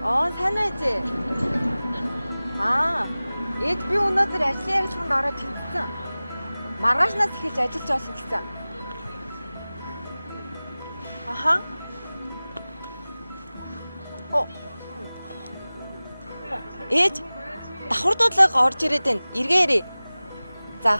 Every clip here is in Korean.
Сайн байж. Би өнөөдөр ажлын ярилцлаганд ороод тэмцсэн. Маргаашнаас эхэлж ажиллаж болно гэсэн. Аха. Ээж давхар дуудлага орж ирээд байна. Эргээрээ. За.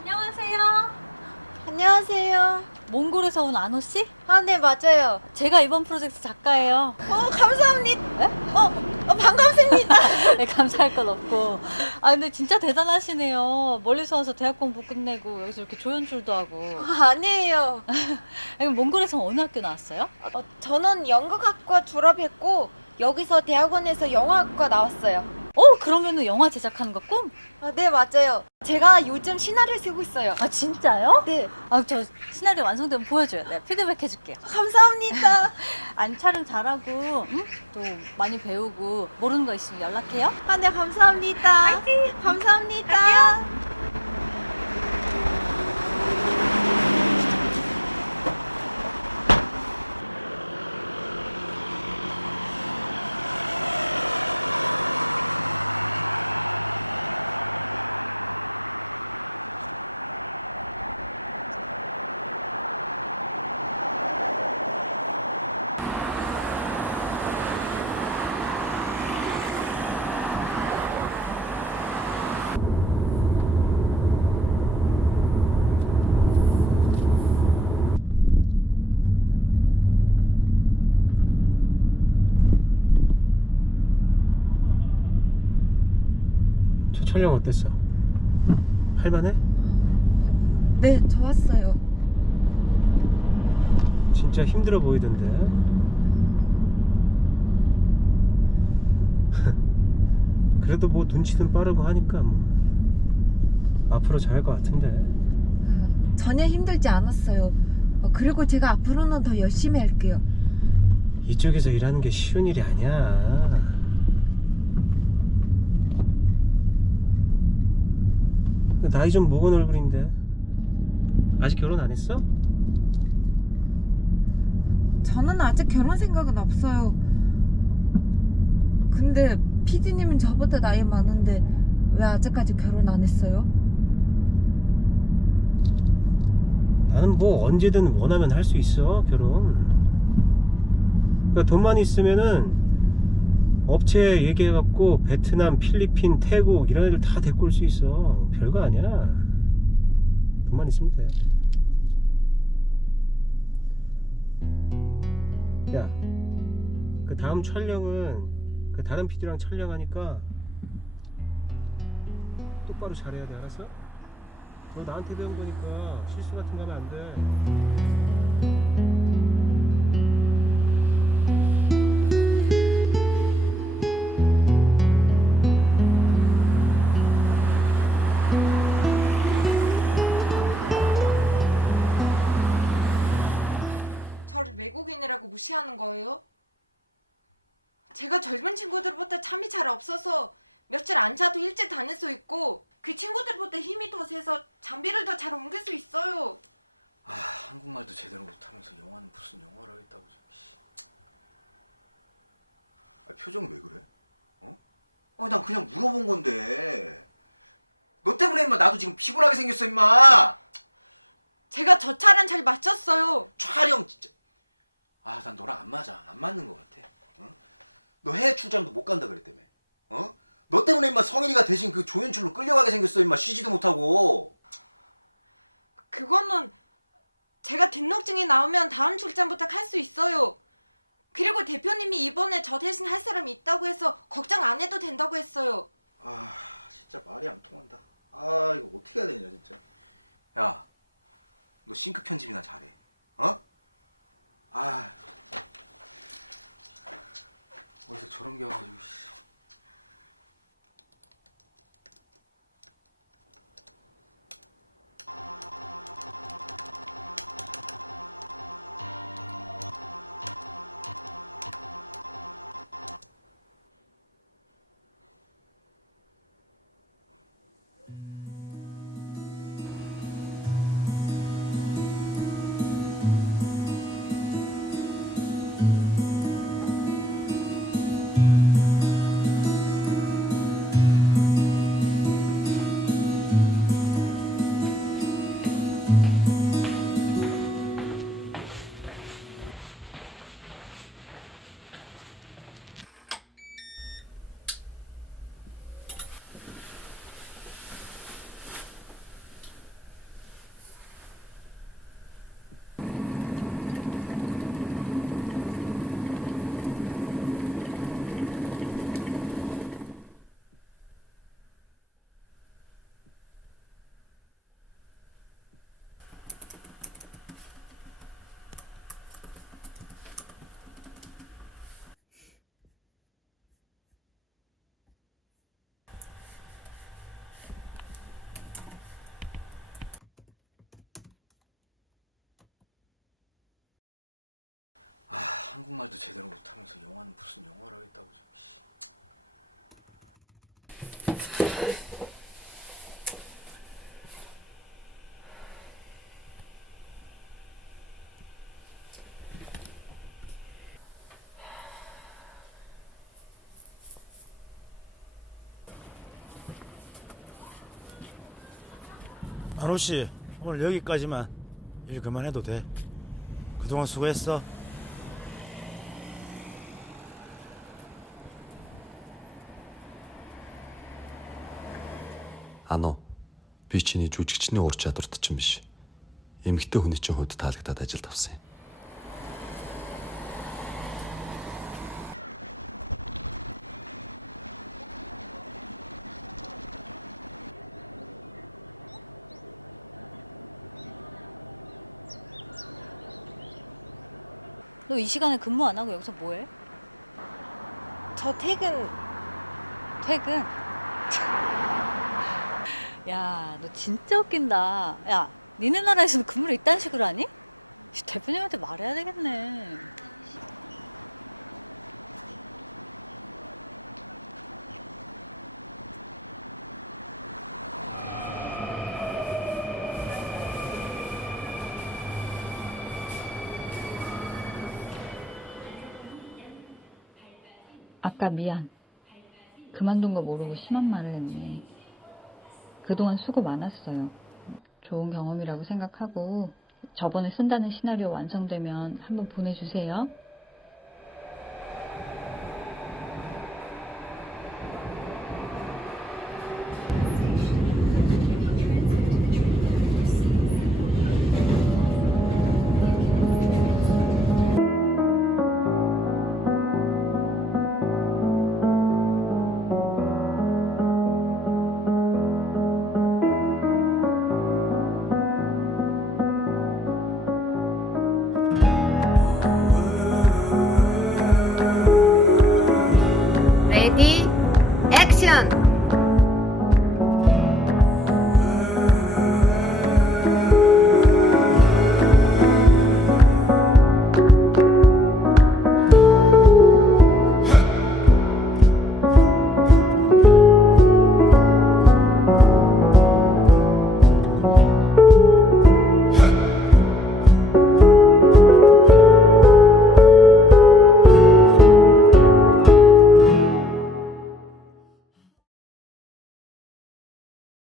안녕하세요. 안녕하세요. 몽골에서 온 안호 씨? 네, 맞아요. 제가 이번 프로젝트 작가예요. 감사합니다. 네? 반갑습니다. 네, 감사할 건 없고. 근데 진짜 대단하시네요. 멀리서 와서 대학 공부 끝내고 여기서 이렇게 조연출도 하고. 아니에요. 그럼 몽골에서 어느 학교 나왔어요? 저는 연극학과 졸업했고 여기서 대학원에서 영화학과 나왔어요. 그러면은 영화 제작하는 거 꿈? 네, 맞아요. 제가 요즘 시나리오 쓰고 있어요. 진짜요? 네. 저 시나리오 완성되면 보여줘요. 내가 피드백 해줄게요. 감사합니다. 촬영 잘하고, 응? 또 많이 배우고, 모르는 거 있으면 연락해요. 네, 감사합니다. 화이팅! 감사합니다. 저 촬영 어땠어? 할만해? 네, 좋았어요. 진짜 힘들어 보이던데. 그래도 뭐 눈치는 빠르고 하니까 뭐 앞으로 잘할 것 같은데. 전혀 힘들지 않았어요. 그리고 제가 앞으로는 더 열심히 할게요. 이쪽에서 일하는 게 쉬운 일이 아니야. 나이 좀 먹은 얼굴인데 아직 결혼 안 했어? 저는 아직 결혼 생각은 없어요. 근데 PD님은 저보다 나이 많은데 왜 아직까지 결혼 안 했어요? 나는 뭐 언제든 원하면 할 수 있어 결혼. 그러니까 돈만 있으면은 업체 얘기해갖고 베트남, 필리핀, 태국 이런 애들 다 데리고 올 수 있어. 별거 아니야. 돈만 있으면 돼. 야, 그 다음 촬영은 그 다른 PD랑 촬영하니까 똑바로 잘해야 돼, 알았어? 너 나한테 배운 거니까 실수 같은 거 하면 안 돼. 저를 외국인이라고 무시하는 거예요? 제가 젊은 친구들보다 잠이 잘 없어서 며칠 안 자도 일찍 다닐 수 있고 그 친구들보다 힘이 더 세서 장비를 더 잘 옮길 수 있어요. 한국말도 제대로 못하면서 영화는 무슨 영어를 하겠다고 지금. 표정이 왜 그래? 난 그냥 물어본 건데. 너 때문에 임마 나도 지금 피곤하게 생겼어 임마. 제가 저 차량 잘 맞췄어요. 촬영 진짜. 난 너랑 안 맞아. 안 맞는 것 같아. 너 해외 출장도 못 간다 그랬다며. 너 때문에 임마 성인이가 대신 그 조연출로 끌려가게 생겼어 임마. 쉬지도 못하고. 그거는 제가 등록증이 나오면 다음 출장부터 할 수 있어요. 그리고 대표님이 이번에 저 대신 할 사람이 있다고 해서 걱정 안 해도 된다고 했어요. 진짜 말이 안 통한다. 이거 어떻게 해야 되냐 진짜. 야, 너 싱크 편집이나 잘해. 아, 어디서 저런 게 와가지고. 씨. 아, 한국말도 제대로 못하면서 영화는 무슨 영화를 하겠다고 좀. 씨. 안호씨, 오늘 여기까지만. 일 그만해도 돼. 그동안 수고했어. Ано. Би чиний жүжигчний ур чадварт ч юм биш. Эмэгтэй хүний чинь хувьд таалагдаад ажилд авсан юм. 너 이 시간에 근무 안 하고 여기서 뭐해? 저 퇴근 퇴근? 야, 너 진짜 웃긴다. 야, 니네 나라에서는 근무를 이딴 식으로 하니? 대표님한테 말해야 되겠네. 아까 미안. 그만둔 거 모르고 심한 말을 했네. 그동안 수고 많았어요. 좋은 경험이라고 생각하고 저번에 쓴다는 시나리오 완성되면 한번 보내주세요.